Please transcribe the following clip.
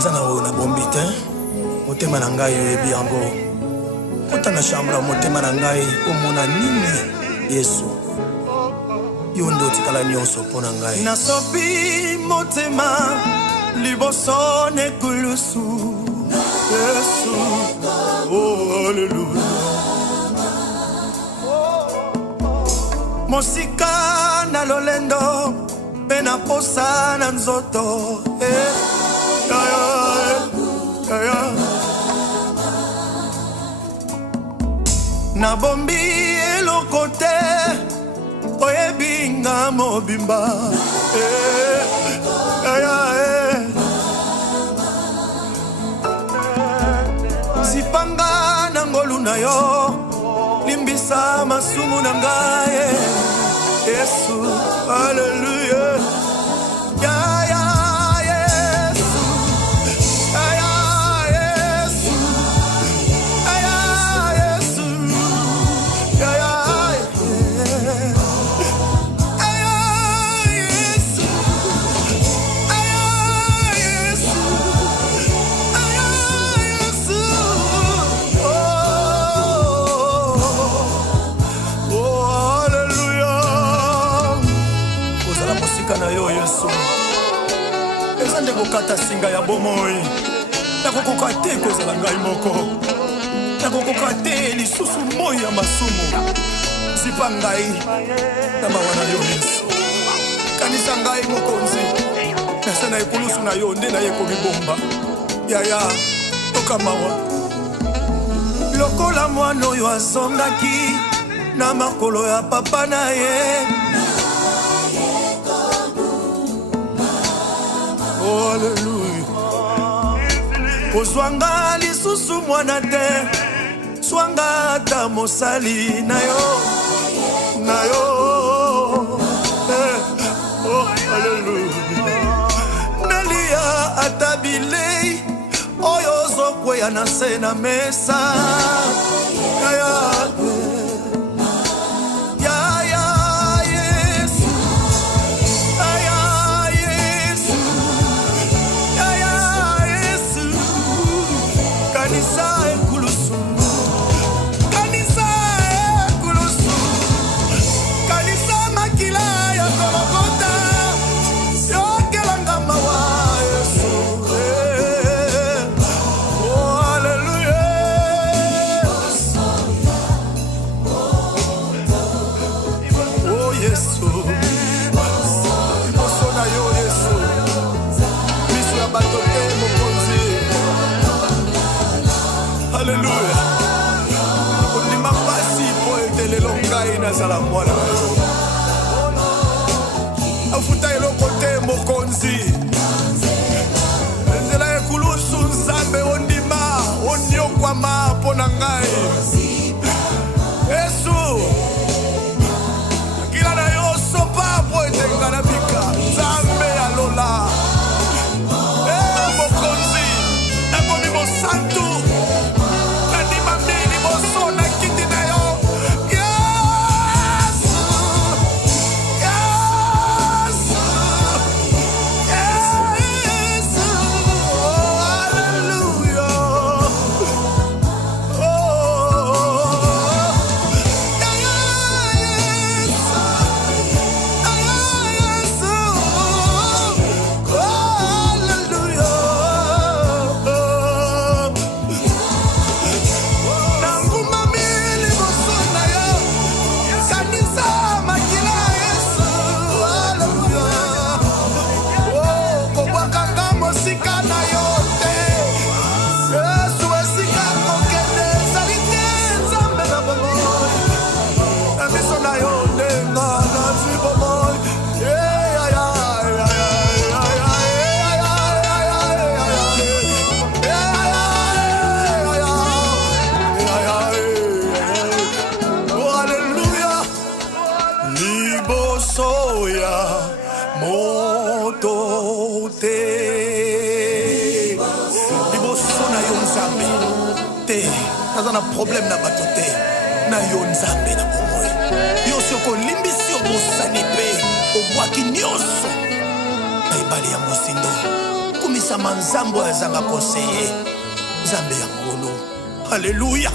Nazana na bombite motema na ngai oyebi yango kota na chambre ya motema na ngai omona nini Yesu yo ndo tikala nyonso mpo na ngai nasopi motema liboso nekulusu Yesu oh haleluya mosika na lolendo pe na posa na nzoto na bombi eloko te oyebi nga mobimba zipanga na ngolu na yo limbisa masumu na ngai Yesu haleluya na yo Yesu ezande kokata singa ya bomoi nakokoka te kozala ngai moko nakokoka te lisusu moi ya masumu zipa ngai na mawa na yo Yesu kanisa ngai mokonzi nasa na ekulusu na yo nde na ye komibomba yaya toka mawa lokola mwana oyo azongaki na makolo ya papa na ye kozwanga lisusu mwana te swanga ata mosali na yo oh haleluya nalia ata bilei oyo ozokweya na se na mesa haleluya ondima pasi po etelelo ngai nazala mwana na yo afuta eloko te mokonzi nzela ekulusu nzambe ondima oniokwama mpo na ngai Yesu kila na yo sopa po etenga na bika nzambe ya lola mokonzi nakomi mosantu moto te liboso na yo nzambe te naza na problème na bato te na yo nzambe na bomoi yo soko limbisi obosani pe obwaki nyonso na ebale ya mosindo kokomisa manzambo azanga koseye nzambe ya ngolo. Haleluya.